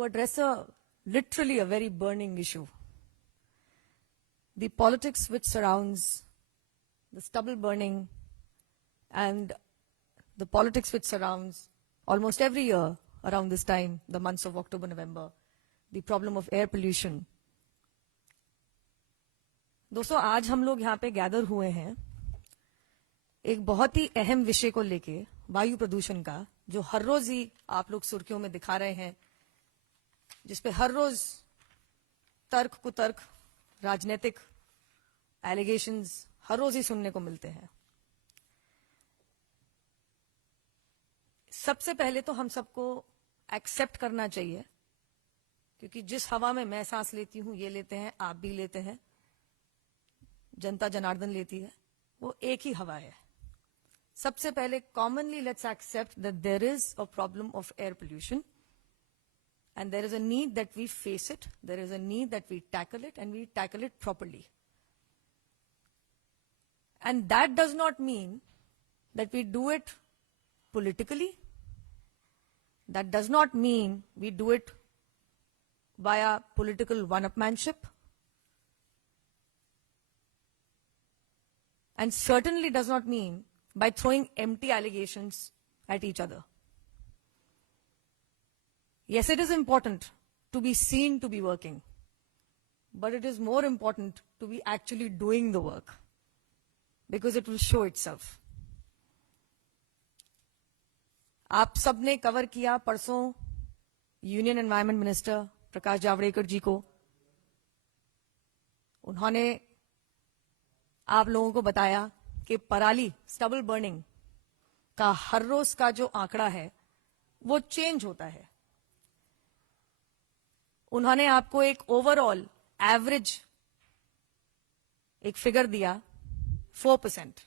to address literally a very burning issue. The politics which surrounds the stubble burning and the politics which surrounds almost every year around this time, the months of October, November, the problem of air pollution. दोस्तों, आज हम लोग यहाँ पे gather हुए हैं एक बहुत ही अहम विषय को लेके, वायु प्रदूषण का, जो हर रोज ही आप लोग सुर्खियों में दिखा रहे हैं, जिसपे हर रोज तर्क कुतर्क, राजनीतिक एलिगेशंस हर रोज ही सुनने को मिलते हैं. सबसे पहले तो हम सबको एक्सेप्ट करना चाहिए, क्योंकि जिस हवा में मैं सांस लेती हूं, ये लेते हैं, आप भी लेते हैं, जनता जनार्दन लेती है, वो एक ही हवा है. सबसे पहले commonly let's accept that there is a problem of air pollution and there is a need that we face it, there is a need that we tackle it, and we tackle it properly. And that does not mean that we do it politically. That does not mean we do it via political one-upmanship. And certainly does not mean by throwing empty allegations at each other. Yes, it is important to be seen to be working, but it is more important to be actually doing the work, because it will show itself. आप सबने cover किया परसों union environment minister Prakash Javadekar जी को. उन्होंने आप लोगों को बताया कि पराली स्टबल बर्निंग का हर रोज का जो आंकड़ा है वो चेंज होता है. उन्होंने आपको एक ओवरऑल एवरेज एक फिगर दिया 4%.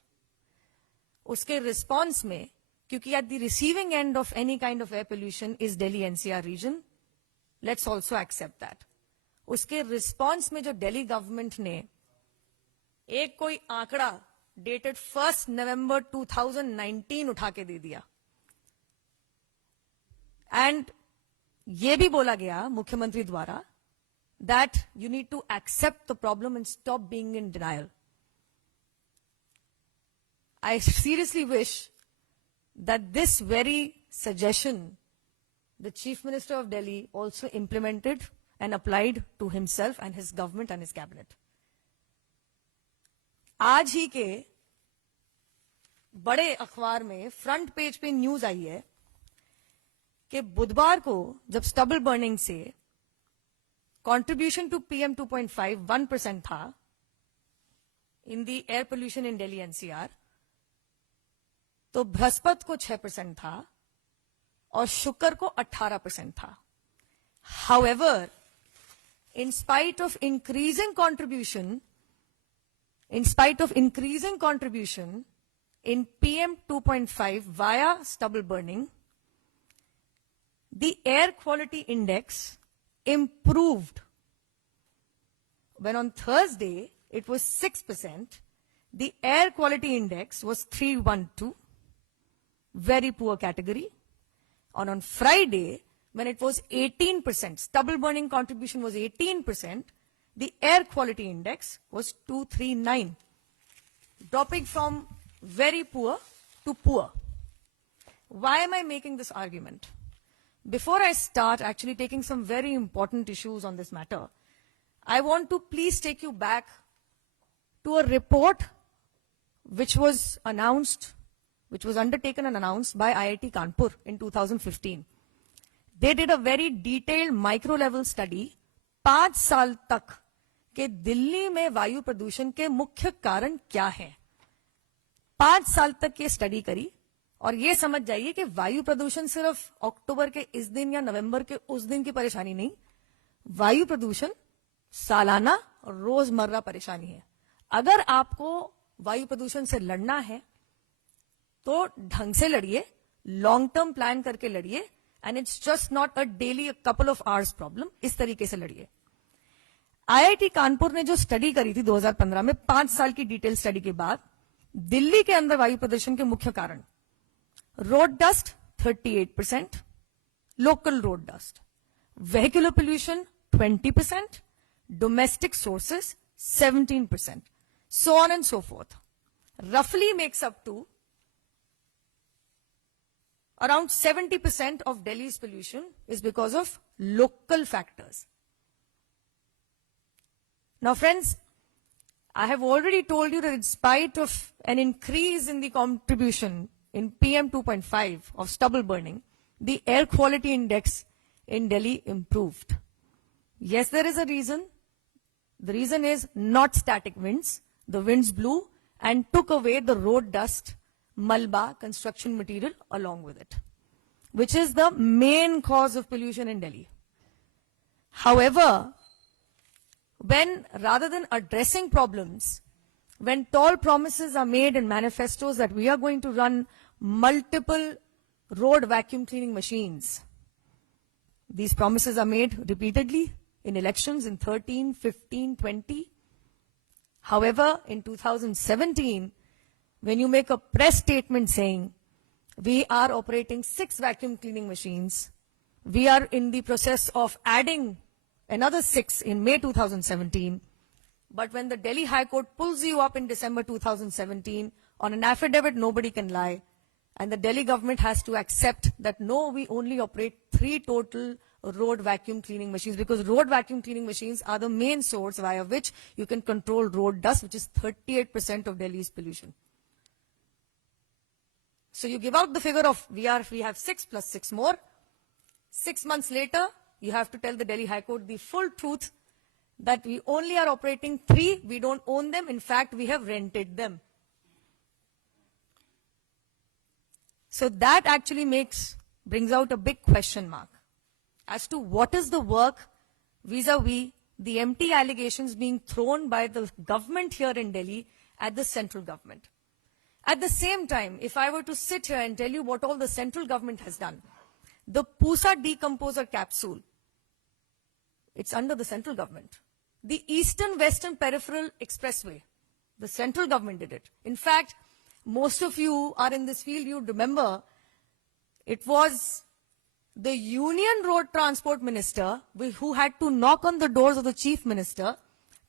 उसके रिस्पॉन्स में, क्योंकि at the receiving end of any kind of air pollution is Delhi NCR region, let's also accept that. उसके रिस्पॉन्स में जो दिल्ली गवर्नमेंट ने एक कोई आंकड़ा डेटेड 1 नवंबर 2019 उठा के दे दिया, एंड ये भी बोला गया मुख्यमंत्री द्वारा that you need to accept the problem and stop being in denial. I seriously wish that this very suggestion the chief minister of Delhi also implemented and applied to himself and his government and his cabinet. आज ही के बड़े अखबार में front page पे news आई है कि बुधवार को जब स्टबल बर्निंग से कंट्रीब्यूशन टू PM 2.5 1% था in the air pollution in Delhi NCR, तो बृहस्पति को 6% था और शुक्र को 18% था. However, in spite of increasing contribution in PM 2.5 via stubble burning, the air quality index improved. When on Thursday it was 6%, the air quality index was 312, very poor category. And on Friday, when it was 18%, stubble burning contribution was 18%, the air quality index was 239, dropping from very poor to poor. Why am I making this argument? Before I start actually taking some very important issues on this matter, I want to please take you back to a report which was undertaken and announced by IIT Kanpur in 2015. They did a very detailed micro level study 5 साल तक कि दिल्ली में वायु प्रदूषण के मुख्य कारण क्या हैं. 5 साल तक ये स्टडी करी, और ये समझ जाइए कि वायु प्रदूषण सिर्फ अक्टूबर के इस दिन या नवंबर के उस दिन की परेशानी नहीं, वायु प्रदूषण सालाना रोजमर्रा परेशानी है. अगर आपको वायु प्रदूषण से लड़ना है तो ढंग से लड़िए, लॉन्ग टर्म प्लान करके लड़िए, and it's just not a daily couple of hours problem. इस तरीके से लड़िए. आईआईटी कानपुर ने जो स्टडी करी थी 2015 में, 5 साल की डिटेल स्टडी के बाद, दिल्ली के अंदर वायु प्रदूषण के मुख्य कारण road dust 38%, local road dust, vehicular pollution 20%, domestic sources 17%, so on and so forth. Roughly makes up to around 70% of Delhi's pollution is because of local factors. Now friends, I have already told you that in spite of an increase in the contribution in PM 2.5 of stubble burning, the air quality index in Delhi improved. Yes, there is a reason. The reason is not static winds. The winds blew and took away the road dust, malba, construction material along with it, which is the main cause of pollution in Delhi. However, when rather than addressing problems, when tall promises are made in manifestos that we are going to run multiple road vacuum cleaning machines, these promises are made repeatedly in elections in 13, 15, 20. However, in 2017, when you make a press statement saying, we are operating 6 vacuum cleaning machines, we are in the process of adding another 6 in May 2017, but when the Delhi High Court pulls you up in December 2017 on an affidavit, nobody can lie, and the Delhi government has to accept that no, we only operate 3 total road vacuum cleaning machines, because road vacuum cleaning machines are the main source via which you can control road dust, which is 38% of Delhi's pollution. So you give out the figure of we have 6 plus 6 more. 6 months later, you have to tell the Delhi High Court the full truth that we only are operating 3, we don't own them, in fact we have rented them. So that actually brings out a big question mark as to what is the work vis-a-vis the empty allegations being thrown by the government here in Delhi at the central government. At the same time, if I were to sit here and tell you what all the central government has done, the Pusa decomposer capsule, it's under the central government. The Eastern-Western Peripheral Expressway, the central government did it. In fact, most of you are in this field, you remember, it was the Union Road Transport Minister who had to knock on the doors of the Chief Minister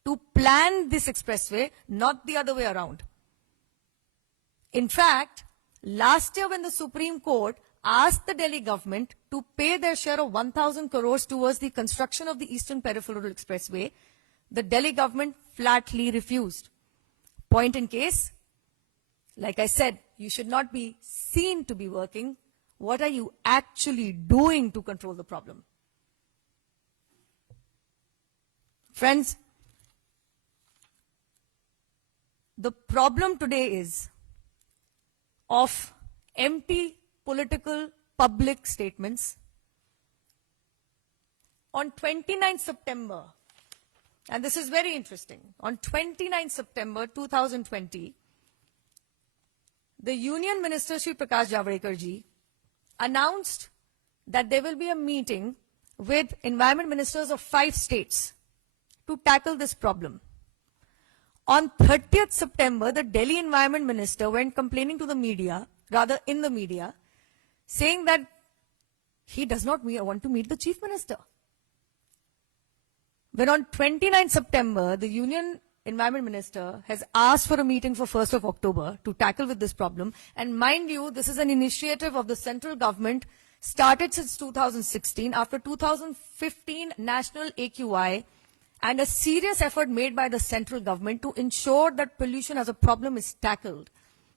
to plan this expressway, not the other way around. In fact, last year when the Supreme Court asked the Delhi government to pay their share of 1,000 crores towards the construction of the Eastern Peripheral Expressway, the Delhi government flatly refused. Point in case, like I said, you should not be seen to be working. What are you actually doing to control the problem? Friends, the problem today is of empty political public statements. On 29 September, and this is very interesting, on 29 September 2020, the Union Minister Shri Prakash Javadekar ji announced that there will be a meeting with environment ministers of 5 states to tackle this problem. On 30th September, the Delhi Environment Minister went complaining to the media, rather in the media, saying that he does not want to meet the Chief Minister. When on 29 September, the Union Environment Minister has asked for a meeting for 1st of October to tackle with this problem. And mind you, this is an initiative of the central government started since 2016 after 2015 national AQI and a serious effort made by the central government to ensure that pollution as a problem is tackled.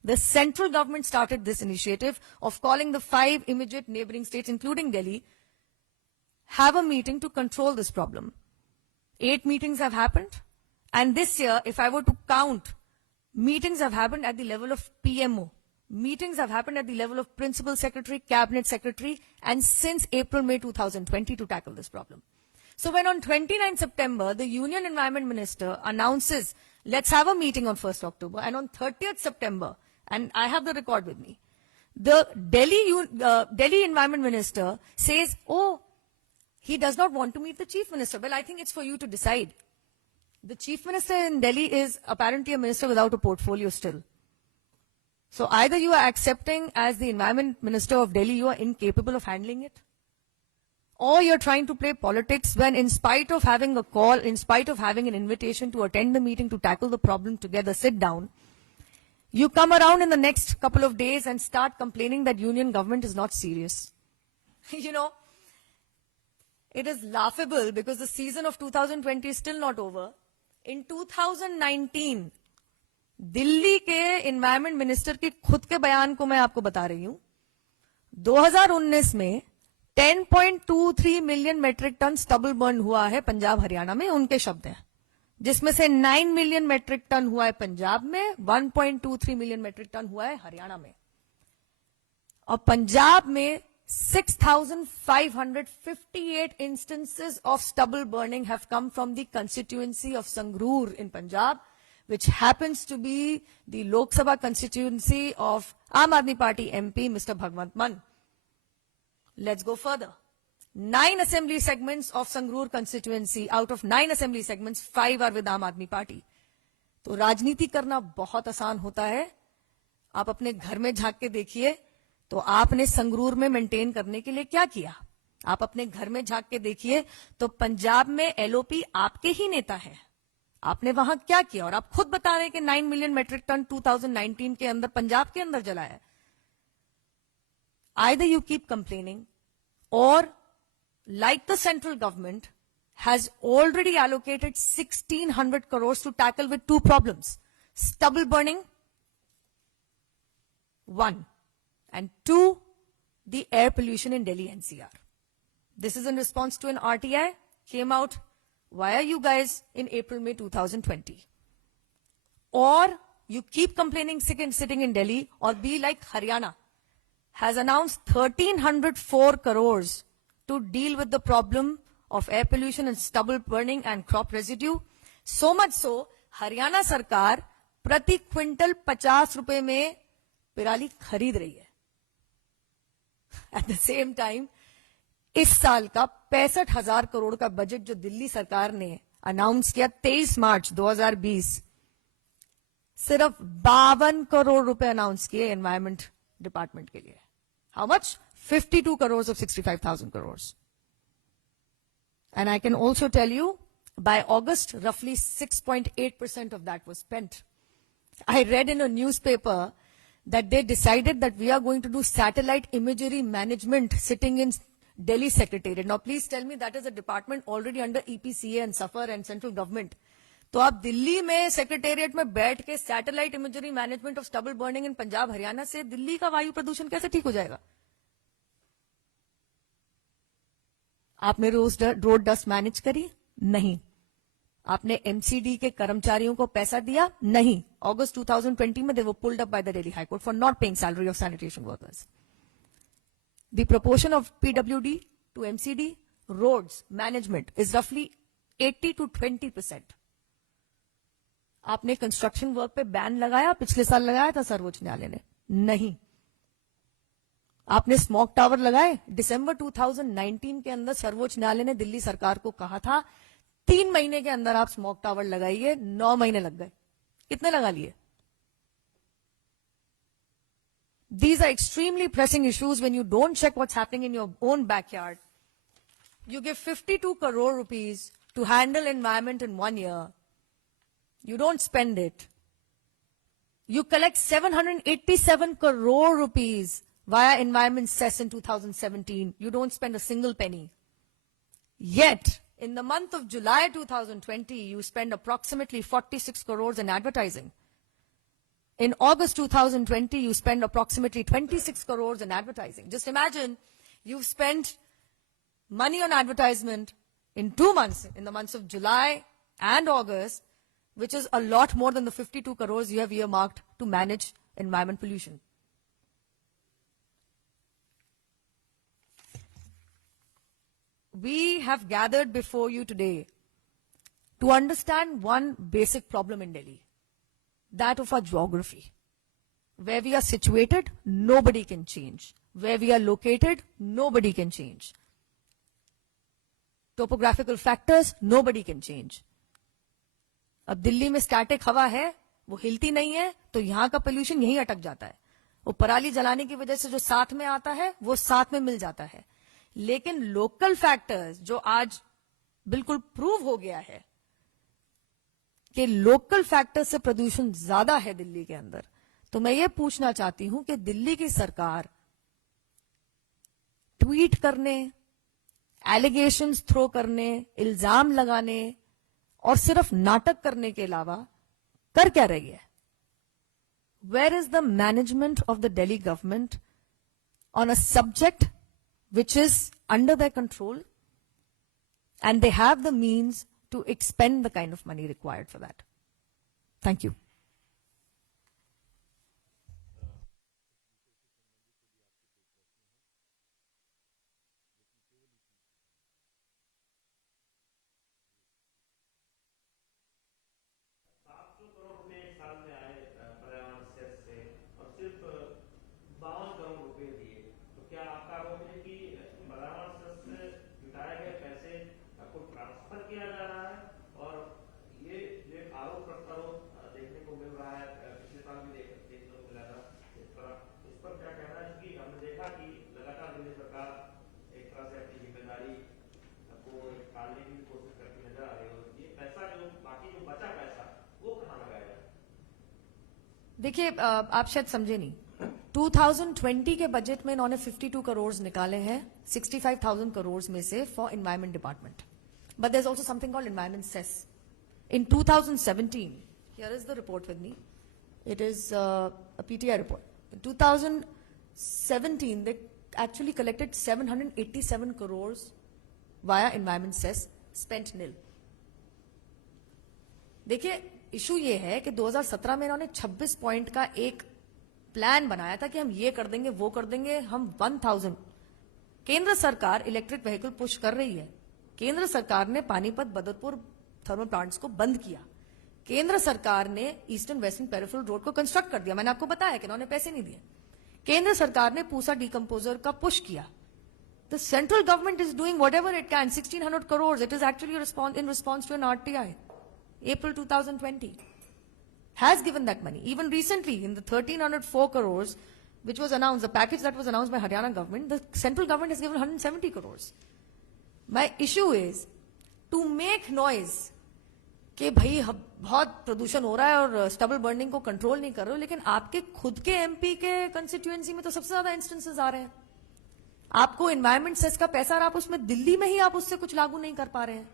The central government started this initiative of calling the 5 immediate neighboring states, including Delhi, have a meeting to control this problem. 8 meetings have happened. And this year, if I were to count, meetings have happened at the level of PMO. Meetings have happened at the level of Principal Secretary, Cabinet Secretary, and since April, May 2020 to tackle this problem. So when on 29 September, the Union Environment Minister announces, let's have a meeting on 1st October, and on 30th September, and I have the record with me, the Delhi Environment Minister says, oh, he does not want to meet the Chief Minister. Well, I think it's for you to decide. The Chief Minister in Delhi is apparently a minister without a portfolio still. So either you are accepting as the Environment Minister of Delhi, you are incapable of handling it, or you're trying to play politics when, in spite of having a call, in spite of having an invitation to attend the meeting to tackle the problem together, sit down, you come around in the next couple of days and start complaining that union government is not serious. You know, it is laughable because the season of 2020 is still not over. In 2019, Delhi के environment minister के खुद के बयान को मैं आपको बता रही हूं, 2019 में 10.23 million metric ton stubble burn हुआ है पंजाब हरियाणा में, उनके शब्द हैं, जिसमें से 9 मिलियन मेट्रिक टन हुआ है पंजाब में, 1.23 मिलियन मेट्रिक टन हुआ है हरियाणा में. और पंजाब में 6,558 instances of stubble burning have come from the constituency of Sangrur in Punjab, which happens to be the Lok Sabha constituency of Aam Aadmi Party MP, Mr. Bhagwant Mann. Let's go further. 9 assembly segments of Sangrur constituency, out of 9 assembly segments, 5 are with Aam Aadmi Party. तो राजनीति करना बहुत आसान होता है. आप अपने घर में झांक के देखिए, तो आपने संगरूर में मेंटेन करने के लिए क्या किया. आप अपने घर में झांक के देखिए तो पंजाब में एलओपी आपके ही नेता है, आपने वहां क्या किया. और आप खुद बता रहे हैं कि 9 मिलियन मेट्रिक टन 2019 के अंदर पंजाब के अंदर जला है. Either you keep complaining, or like the central government has already allocated 1,600 crores to tackle with 2 problems. Stubble burning, 1. And 2, the air pollution in Delhi NCR. This is in response to an RTI, came out via you guys in April, May 2020. Or you keep complaining sitting in Delhi, or be like Haryana, has announced 1,304 crores to deal with the problem of air pollution and stubble burning and crop residue. So much so, Haryana सरकार प्रति quintal 50 रुपए में पिराली खरीद रही है. At the same time, इस साल का 65,000 करोड़ का बजट जो दिल्ली सरकार ने अनाउंस किया 23 मार्च 2020, सिर्फ 52 करोड़ रुपए अनाउंस किए एनवायरमेंट डिपार्टमेंट के लिए. How much? 52 crores of 65,000 crores. And I can also tell you, by August, roughly 6.8% of that was spent. I read in a newspaper that they decided that we are going to do satellite imagery management sitting in Delhi Secretariat. Now, please tell me that is a department already under EPCA and SAFAR and central government. तो आप दिल्ली में secretariat में बैठ के satellite imagery management of stubble burning in Punjab Haryana से दिल्ली का वायु प्रदूषण कैसे ठीक हो जाएगा? आपने रोड डस्ट मैनेज करी? नहीं. आपने एमसीडी के कर्मचारियों को पैसा दिया? नहीं. अगस्त 2020 में they were pulled up by the Delhi High Court for not paying salary of sanitation workers. The proportion of PWD to MCD roads management is roughly 80 to 20%. आपने कंस्ट्रक्शन वर्क पे बैन लगाया, पिछले साल लगाया था सर्वोच्च न्यायालय ने? नहीं. आपने स्मोक टावर लगाए? दिसंबर 2019 के अंदर सर्वोच्च न्यायालय ने दिल्ली सरकार को कहा था 3 महीने के अंदर आप स्मोक टावर लगाइए. 9 महीने लग गए. कितने लगा लिए? These are extremely pressing issues. When you don't check what's happening in your own backyard, you give 52 crore rupees to handle environment in 1 year. You don't spend it. You collect 787 crore rupees via environment cess in 2017. You don't spend a single penny. Yet, in the month of July 2020, you spend approximately 46 crores in advertising. In August 2020, you spend approximately 26 crores in advertising. Just imagine you've spent money on advertisement in 2 months, in the months of July and August, which is a lot more than the 52 crores you have earmarked to manage environment pollution. We have gathered before you today to understand one basic problem in Delhi, that of our geography. Where we are situated, nobody can change. Where we are located, nobody can change. Topographical factors, nobody can change. अब दिल्ली में static हवा है, वो हिलती नहीं है, तो यहां का पोल्यूशन यहीं अटक जाता है. वो पराली जलाने की वजह से जो साथ में आता है, वो साथ में मिल जाता है. लेकिन लोकल फैक्टर्स जो आज बिल्कुल प्रूव हो गया है कि लोकल फैक्टर से प्रदूषण ज्यादा है दिल्ली के अंदर, तो मैं ये पूछना चाहती हूं कि दिल्ली की सरकार ट्वीट करने, एलिगेशंस थ्रो करने, इल्जाम लगाने और सिर्फ नाटक करने के अलावा कर क्या रही है? Where is the management of the Delhi government on a subject which is under their control, and they have the means to expend the kind of money required for that? Thank you. ₹700 crore एक साल में आए पर्यावरण cess से और सिर्फ 52 करोड़ दिए, तो क्या आपका आरोप है कि पर्यावरण सेस से जुटाए गए पैसे को ट्रांसफर किया जा रहा है? और ये जो एक आरोप प्रत्यारोप देखने को मिल रहा है, पिछले साल भी देखने को मिला था, इस पर क्या कहना है? कि हमने देखा कि लगातार दिल्ली सरकार एक तरह से अपनी जिम्मेदारी को टालने की कोशिश करती नजर आ रही है, और ये पैसा जो बाकी जो बचा पैसा वो कहाँ लगाया जाए? देखिए, आप शायद समझे नहीं। 2020 के बजट में इन्होंने 52 करोड़ निकाले हैं 65,000 करोड़ में से for environment department, but there is also something called environment cess. In 2017, here is the report with me, it is a PTI report. In 2017, they actually collected 787 crores via environment cess, spent nil. देखिए, issue ये है कि 2017 में इन्होंने 26 point का एक plan बनाया था कि हम ये कर देंगे, वो कर देंगे, हम 1000। केंद्र सरकार इलेक्ट्रिक व्हीकल पुश कर रही है। केंद्र सरकार ने पानीपत बदरपुर थर्मल प्लांट्स को बंद किया। केंद्र सरकार ने ईस्टर्न वेस्टर्न पेरिफेरल रोड को कंस्ट्रक्ट कर दिया। मैंने आपको बताया कि इन्होंने पैसे नहीं दिए। केंद्र सरकार ने पूसा डीकंपोजर का पुश किया। The central government is doing whatever it can, 1600 crore, it is actually in response to an RTI. April 2020 has given that money. Even recently, in the 1304 crores, which was announced, the package that was announced by Haryana government, the central government has given 170 crores. My issue is to make noise कि भाई बहुत प्रदूषण हो रहा है और stubble burning को control नहीं कर रहे हो, लेकिन आपके खुद के एमपी के कंस्टिट्यूएंसी में तो सबसे ज्यादा इंस्टेंसेस आ रहे हैं। आपको एनवायरमेंट सेस का पैसा, और आप उसमें दिल्ली में ही आप उससे कुछ लागू नहीं कर पा रहे हैं।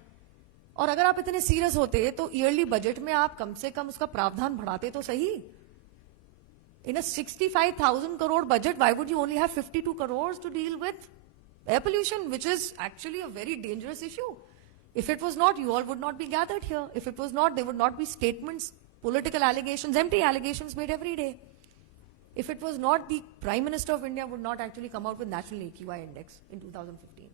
और अगर आप इतने सीरियस होते तो ईयरली बजट में आप कम से कम उसका प्रावधान बढ़ाते तो सही। इन a 65,000 crore budget, why would you only have 52 crores to deal with air pollution, which is actually a very dangerous issue? If it was not, you all would not be gathered here. If it was not, there would not be statements, political allegations, empty allegations made every day. If it was not, the Prime Minister of India would not actually come out with National AQI Index in 2015.